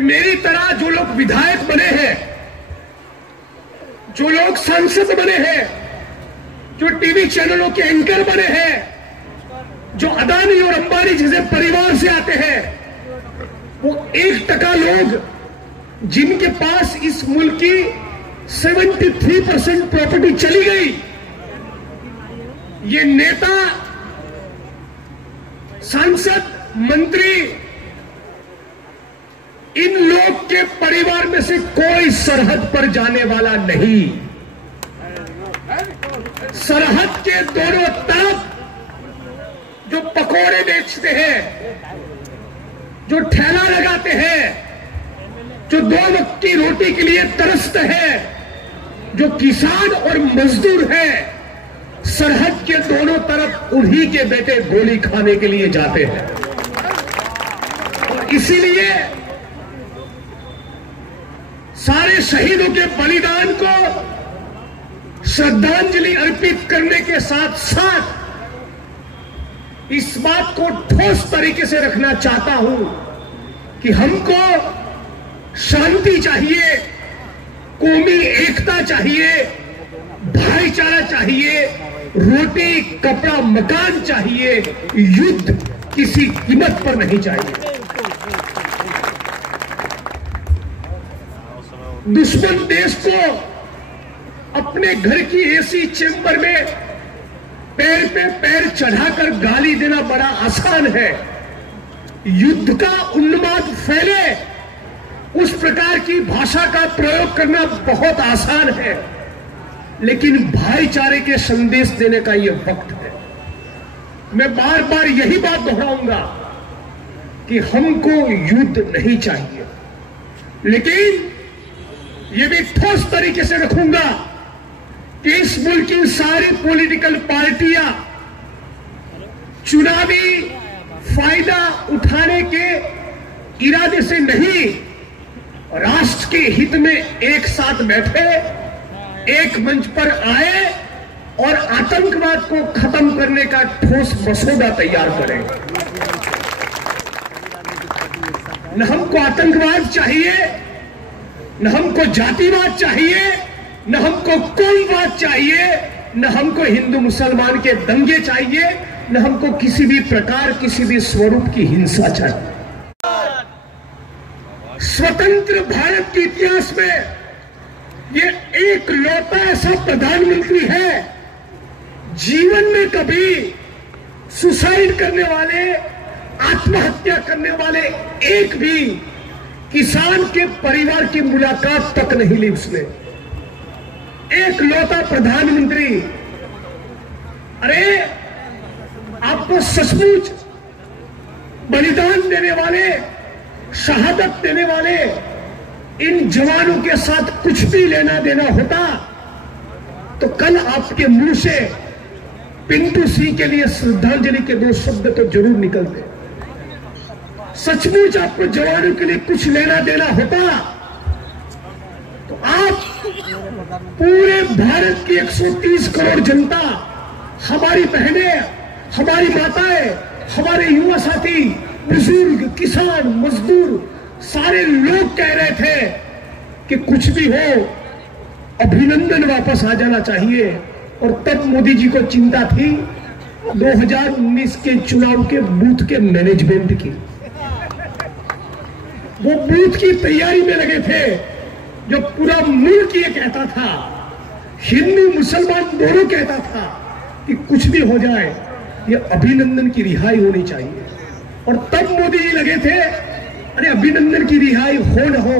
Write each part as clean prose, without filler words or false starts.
मेरी तरह जो लोग विधायक बने हैं, जो लोग सांसद बने हैं, जो टीवी चैनलों के एंकर बने हैं, जो अदानी और अंबानी जैसे परिवार से आते हैं, वो 1% लोग जिनके पास इस मुल्क की 73% प्रॉपर्टी चली गई, ये नेता, सांसद, मंत्री, इन लोग के परिवार में से कोई सरहद पर जाने वाला नहीं। सरहद के दोनों तरफ जो पकोड़े बेचते हैं, जो ठेला लगाते हैं, जो 2 वक्त की रोटी के लिए तरसते हैं, जो किसान और मजदूर हैं, सरहद के दोनों तरफ उन्हीं के बेटे गोली खाने के लिए जाते हैं। और इसीलिए सारे शहीदों के बलिदान को श्रद्धांजलि अर्पित करने के साथ साथ इस बात को ठोस तरीके से रखना चाहता हूं कि हमको शांति चाहिए, कौमी एकता चाहिए, भाईचारा चाहिए, रोटी, कपड़ा, मकान चाहिए, युद्ध किसी कीमत पर नहीं चाहिए। दुश्मन देश को अपने घर की एसी चेंबर में पैर पे पैर चढ़ाकर गाली देना बड़ा आसान है। युद्ध का उन्माद फैले, उस प्रकार की भाषा का प्रयोग करना बहुत आसान है, लेकिन भाईचारे के संदेश देने का यह वक्त है। मैं बार बार यही बात दोहराऊंगा कि हमको युद्ध नहीं चाहिए, लेकिन यह भी ठोस तरीके से रखूंगा कि इस मुल्क की सारी पॉलिटिकल पार्टियां चुनावी फायदा उठाने के इरादे से नहीं, राष्ट्र के हित में एक साथ बैठे, एक मंच पर आए और आतंकवाद को खत्म करने का ठोस मसौदा तैयार करें। न हमको आतंकवाद चाहिए, न हमको जातिवाद चाहिए, न हमको कौमवाद चाहिए, न हमको हिंदू मुसलमान के दंगे चाहिए, न हमको किसी भी प्रकार, किसी भी स्वरूप की हिंसा चाहिए। स्वतंत्र भारत के इतिहास में ये एक लौटा ऐसा प्रधानमंत्री है जीवन में कभी सुसाइड करने वाले, आत्महत्या करने वाले एक भी किसान के परिवार की मुलाकात तक नहीं ली उसने। एक लौटा प्रधानमंत्री। अरे आपको सचमुच बलिदान देने वाले, शहादत देने वाले इन जवानों के साथ कुछ भी लेना देना होता तो कल आपके मुंह से पिंटू सिंह के लिए श्रद्धांजलि के 2 शब्द तो जरूर निकलते। सचमुच आपको जवानों के लिए कुछ लेना देना होता तो आप पूरे भारत की 130 करोड़ जनता, हमारी बहनें, हमारी माताएं, हमारे युवा साथी, बुजुर्ग, किसान, मजदूर, सारे लोग कह रहे थे कि कुछ भी हो अभिनंदन वापस आ जाना चाहिए। और तब मोदी जी को चिंता थी 2019 के चुनाव के बूथ के मैनेजमेंट की। वो बूथ की तैयारी में लगे थे, जो पूरा मुल्क ये कहता था, हिंदू मुसलमान दोनों कहता था कि कुछ भी हो जाए ये अभिनंदन की रिहाई होनी चाहिए। और तब मोदी जी लगे थे, अरे अभिनंदन की रिहाई हो न हो,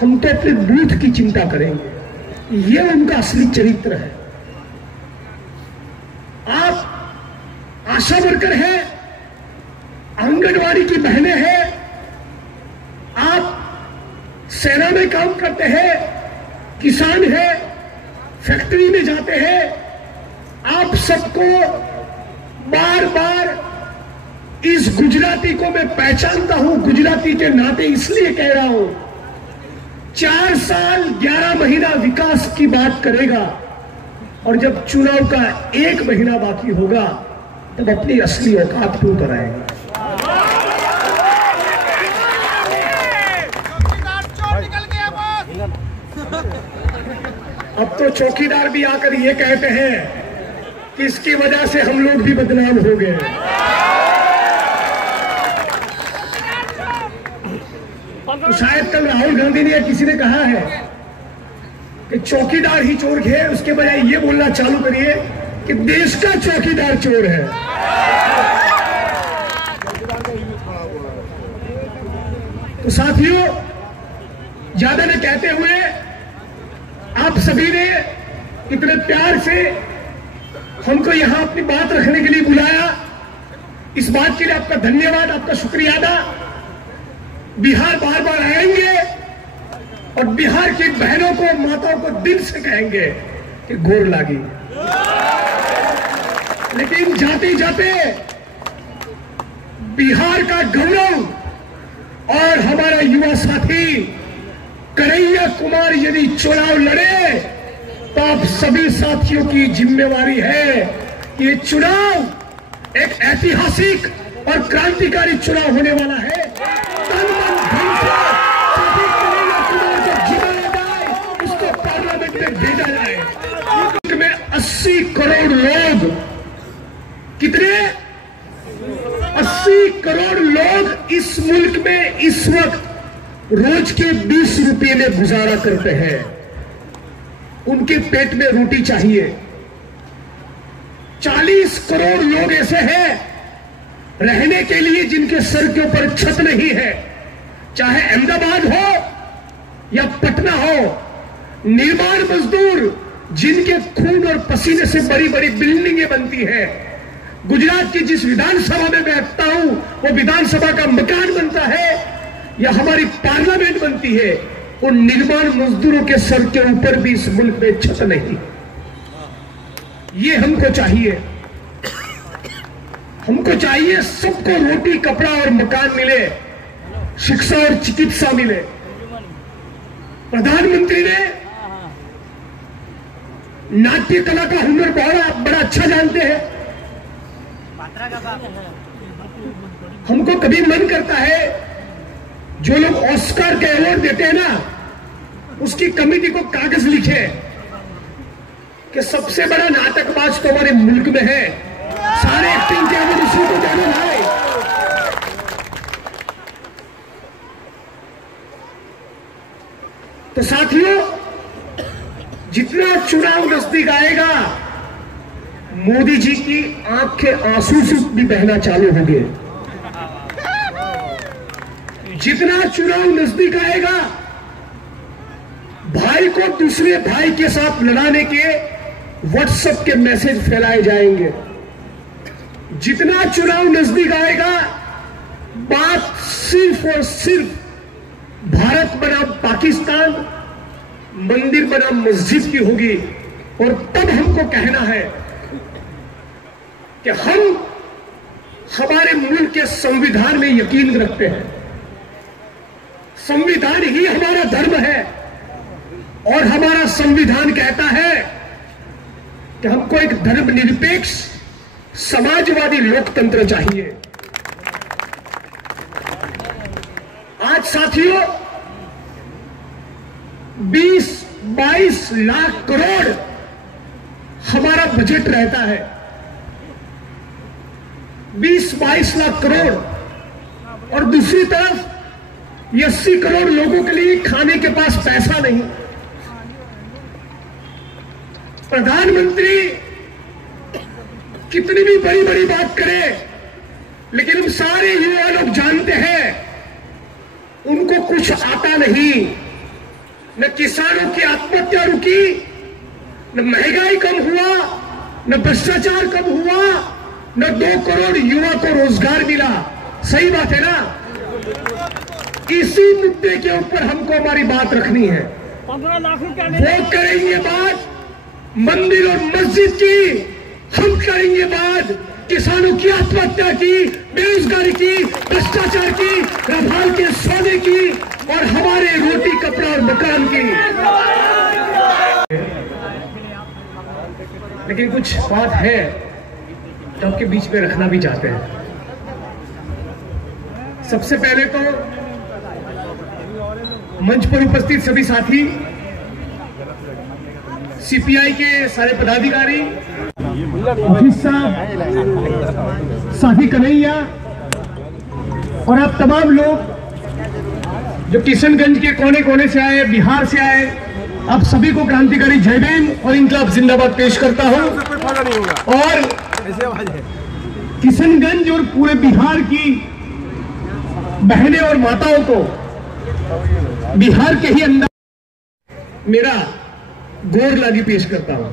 हम तो अपने बूथ की चिंता करेंगे। ये उनका असली चरित्र है। आप आशा वर्कर हैं, आंगनवाड़ी की बहनें हैं, आप सेना में काम करते हैं, किसान हैं, फैक्ट्री में जाते हैं, आप सबको बार बार इस गुजराती को मैं पहचानता हूं, गुजराती के नाते इसलिए कह रहा हूं, 4 साल 11 महीना विकास की बात करेगा और जब चुनाव का 1 महीना बाकी होगा तब अपनी असली औकात पे उतर आएगा। अब तो चौकीदार भी आकर ये कहते हैं कि इसकी वजह से हम लोग भी बदनाम हो गए। तो शायद कल राहुल गांधी ने या किसी ने कहा है कि चौकीदार ही चोर है, उसके बजाय ये बोलना चालू करिए कि देश का चौकीदार चोर है। तो साथियों, ज्यादा न कहते हुए आप सभी ने इतने प्यार से हमको यहां अपनी बात रखने के लिए बुलाया, इस बात के लिए आपका धन्यवाद, आपका शुक्रिया अदा। बिहार बार बार आएंगे और बिहार की बहनों को, माताओं को दिल से कहेंगे कि गोर लागी। लेकिन जाते जाते बिहार का गौरव और हमारा युवा साथी कन्हैया कुमार यदि चुनाव लड़े तो आप सभी साथियों की जिम्मेवारी है कि ये चुनाव एक ऐतिहासिक और क्रांतिकारी चुनाव होने वाला है। तन मन धन से सभी कन्हैया कुमार को जिताया जाए, उसको पार्लियामेंट में भेजा जाए। में 80 करोड़ लोग, कितने 80 करोड़ लोग इस मुल्क में इस वक्त रोज के 20 रुपये में गुजारा करते हैं। उनके पेट में रोटी चाहिए। 40 करोड़ लोग ऐसे हैं रहने के लिए जिनके सर के ऊपर छत नहीं है, चाहे अहमदाबाद हो या पटना हो। निर्माण मजदूर जिनके खून और पसीने से बड़ी बड़ी बिल्डिंगें बनती हैं। गुजरात की जिस विधानसभा में बैठता हूं वो विधानसभा का मकान बनता है या हमारी पार्लियामेंट बनती है, उन निर्माण मजदूरों के सर के ऊपर भी इस मुल्क में छत नहीं। ये हमको चाहिए। हमको चाहिए सबको रोटी, कपड़ा और मकान मिले, शिक्षा और चिकित्सा मिले। प्रधानमंत्री ने नाट्य कला का हुनर बड़ा अच्छा जानते हैं। हमको कभी मन करता है जो लोग ऑस्कर के अवार्ड देते हैं ना, उसकी कमेटी को कागज लिखे कि सबसे बड़ा नाटकबाज तो हमारे मुल्क में है, सारे एक्टिंग के अवार्ड उसी को देने भाई। तो साथियों, जितना चुनाव नजदीक आएगा मोदी जी की आंखें आंसू से भी बहना चालू होंगे। जितना चुनाव नजदीक आएगा भाई को दूसरे भाई के साथ लड़ाने के व्हाट्सएप के मैसेज फैलाए जाएंगे। जितना चुनाव नजदीक आएगा बात सिर्फ और सिर्फ भारत बनाम पाकिस्तान, मंदिर बनाम मस्जिद की होगी। और तब हमको कहना है कि हम हमारे मुल्क के संविधान में यकीन रखते हैं। संविधान ही हमारा धर्म है और हमारा संविधान कहता है कि हमको एक धर्मनिरपेक्ष समाजवादी लोकतंत्र चाहिए। आज साथियों 20-22 लाख करोड़ हमारा बजट रहता है। 20-22 लाख करोड़, और दूसरी तरफ 80 करोड़ लोगों के लिए खाने के पास पैसा नहीं। प्रधानमंत्री कितनी भी बड़ी बड़ी बात करे, लेकिन हम सारे युवा लोग जानते हैं उनको कुछ आता नहीं। न किसानों की आत्महत्या रुकी, न महंगाई कम हुआ, न भ्रष्टाचार कम हुआ, न 2 करोड़ युवा को रोजगार मिला। सही बात है ना? इसी मुद्दे के ऊपर हमको हमारी बात रखनी है। 15 लाख रुपया वो करेंगे बात मंदिर और मस्जिद की, हम करेंगे बात किसानों की आत्महत्या की, बेरोजगारी की, भ्रष्टाचार की, रफाल के सौदे की और हमारे रोटी, कपड़ा और मकान की। लेकिन कुछ बात है जो आपके बीच में रखना भी चाहते हैं। सबसे पहले तो मंच पर उपस्थित सभी साथी, सीपीआई के सारे पदाधिकारी, ऑफिस साहब, साथी कन्हैया और आप तमाम लोग जो किशनगंज के कोने कोने से आए, बिहार से आए, आप सभी को क्रांतिकारी जय भीम और इनकलाब जिंदाबाद पेश करता हूं। और किशनगंज और पूरे बिहार की बहनें और माताओं को बिहार के ही अंदर मेरा गोर लागी पेश करता हूं।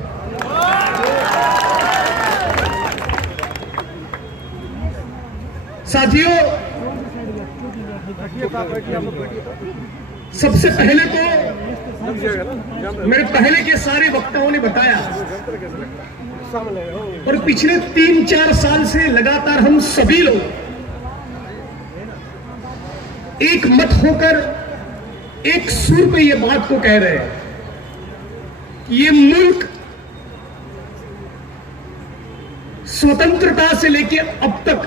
साथियों, सबसे पहले तो मेरे पहले के सारे वक्ताओं ने बताया और पिछले 3-4 साल से लगातार हम सभी लोग एक मत होकर एक सुर पे ये बात को कह रहे हैं कि ये मुल्क स्वतंत्रता से लेकर अब तक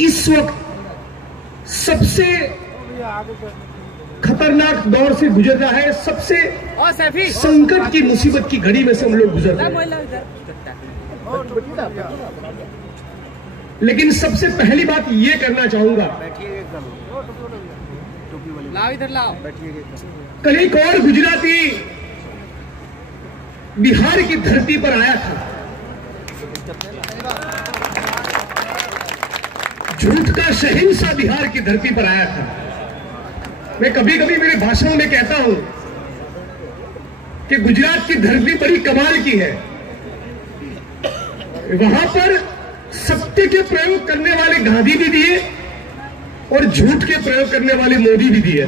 इस वक्त सबसे खतरनाक दौर से गुजर रहा है, सबसे संकट की मुसीबत की घड़ी में से हम लोग गुजर रहे हैं। लेकिन सबसे पहली बात ये करना चाहूंगा, कल एक और गुजराती बिहार की धरती पर आया था, झूठ का शहंशाह बिहार की धरती पर आया था। मैं कभी कभी मेरे भाषणों में कहता हूं कि गुजरात की धरती बड़ी कमाल की है। वहां पर सत्य के प्रयोग करने वाले गांधी भी दिए और झूठ के प्रयोग करने वाले मोदी भी दिए।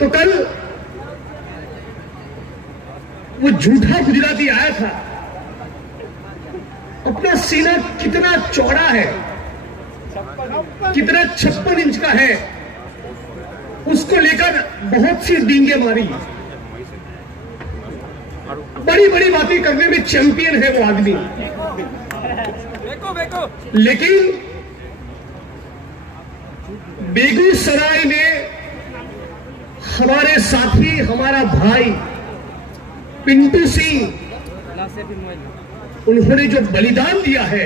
तो कल वो झूठा गुजराती आया था, अपना सीना कितना चौड़ा है, कितना 56 इंच का है, उसको लेकर बहुत सी डींगे मारी। बड़ी बड़ी बातें करने में चैंपियन है वो आदमी। लेकिन बेगूसराय में हमारे साथी, हमारा भाई पिंटू सिंह, उन्होंने जो बलिदान दिया है,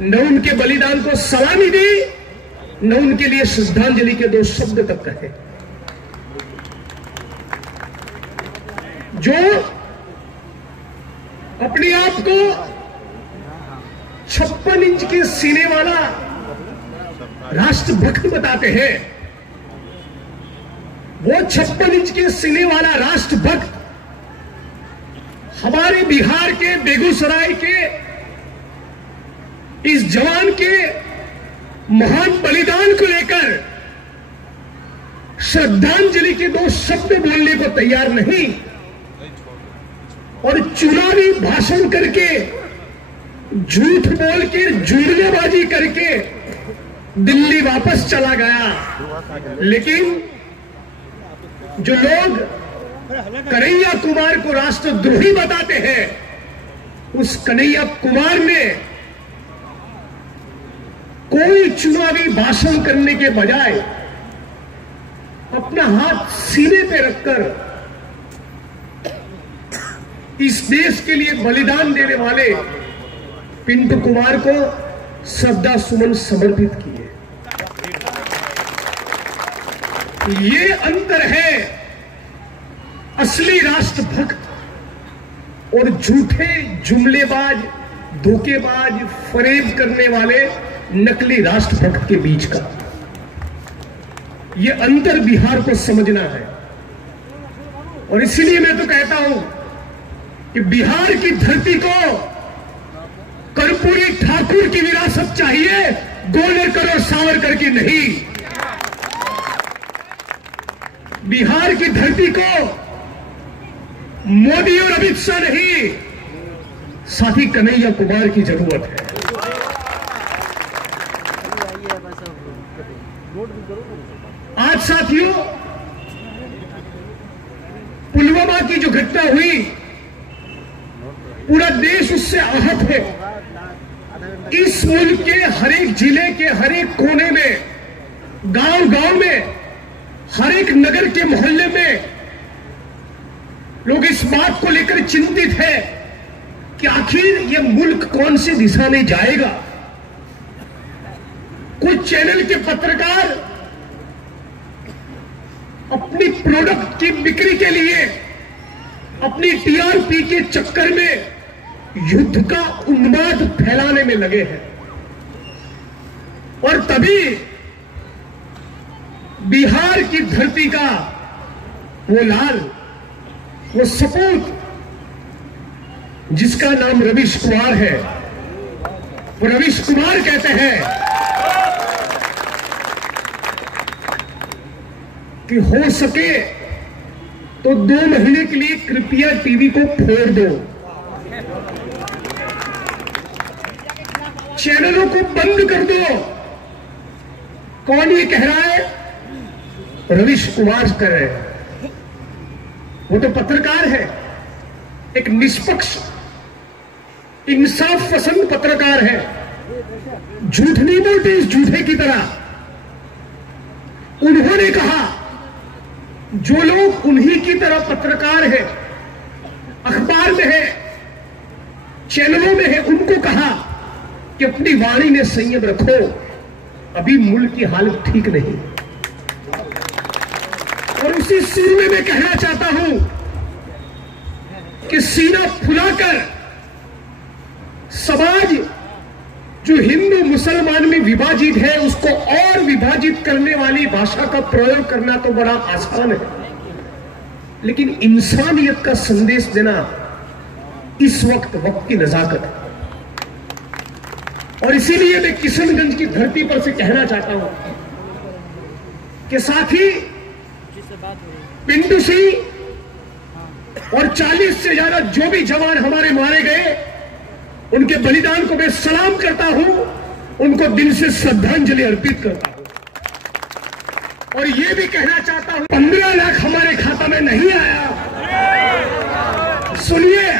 न उनके बलिदान को सलामी दी, न उनके लिए श्रद्धांजलि के 2 शब्द तक कहे। जो अपने आप को 56 इंच के सीने वाला राष्ट्रभक्त बताते हैं, वो 56 इंच के सीने वाला राष्ट्रभक्त हमारे बिहार के बेगूसराय के इस जवान के महान बलिदान को लेकर श्रद्धांजलि के 2 शब्द बोलने को तैयार नहीं और चुनावी भाषण करके, झूठ बोल के, जुमलेबाजी करके दिल्ली वापस चला गया। लेकिन जो लोग कन्हैया कुमार को राष्ट्रद्रोही बताते हैं, उस कन्हैया कुमार ने कोई चुनावी भाषण करने के बजाय अपना हाथ सीने पे रखकर इस देश के लिए बलिदान देने वाले पिंटू कुमार को श्रद्धा सुमन समर्पित किए। ये अंतर है असली राष्ट्रभक्त और झूठे, जुमलेबाज, धोखेबाज, फरेब करने वाले नकली राष्ट्रभक्त के बीच का। यह अंतर बिहार को समझना है। और इसीलिए मैं तो कहता हूं कि बिहार की धरती को कर्पूरी ठाकुर की विरासत चाहिए, गोलरकर और सावरकर की नहीं। बिहार की धरती को मोदी और अमित शाह नहीं, साथी कन्हैया कुमार की जरूरत है। आज साथियों, पुलवामा की जो घटना हुई, पूरा देश उससे आहत है। इस मुल्क के हर एक जिले के हर एक कोने में गांव गांव में, हर एक नगर के मोहल्ले में लोग इस बात को लेकर चिंतित है कि आखिर ये मुल्क कौन सी दिशा में जाएगा। कुछ चैनल के पत्रकार अपनी प्रोडक्ट की बिक्री के लिए, अपनी टीआरपी के चक्कर में युद्ध का उन्माद फैलाने में लगे हैं। और तभी बिहार की धरती का वो लाल, वो सपूत जिसका नाम रवीश कुमार है, वो रवीश कुमार कहते हैं कि हो सके तो 2 महीने के लिए कृपया टीवी को फोड़ दो, चैनलों को बंद कर दो। कौन ये कह रहा है? रवीश कुमार कह रहे हैं। वो तो पत्रकार है, एक निष्पक्ष इंसाफ पसंद पत्रकार है, झूठ नहीं बोलते इस झूठे की तरह। उन्होंने कहा, जो लोग उन्हीं की तरह पत्रकार है, अखबार में है, चैनलों में है, उनको कहा कि अपनी वाणी में संयम रखो, अभी मुल्क की हालत ठीक नहीं। और उसी सुर में मैं कहना चाहता हूं कि सीना फुलाकर समाज जो हिंदू मुसलमान में विभाजित है, उसको और विभाजित करने वाली भाषा का प्रयोग करना तो बड़ा आसान है, लेकिन इंसानियत का संदेश देना इस वक्त की नजाकत है। और इसीलिए मैं किशनगंज की धरती पर से कहना चाहता हूं कि साथी पिंटू सिंह और 40 से ज्यादा जो भी जवान हमारे मारे गए, उनके बलिदान को मैं सलाम करता हूं, उनको दिल से श्रद्धांजलि अर्पित करता हूं। और ये भी कहना चाहता हूं, 15 लाख हमारे खाता में नहीं आया। सुनिए,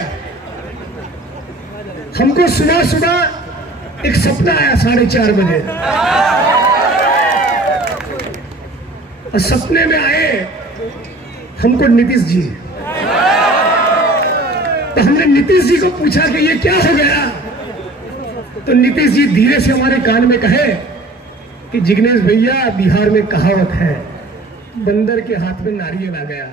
हमको सुबह सुबह एक सपना आया 4:30 बजे, और सपने में आए हमको नीतीश जी। तो हमने नीतीश जी को पूछा कि ये क्या हो गया, तो नीतीश जी धीरे से हमारे कान में कहे कि जिग्नेश भैया, बिहार में कहावत है, बंदर के हाथ में नारियल आ गया।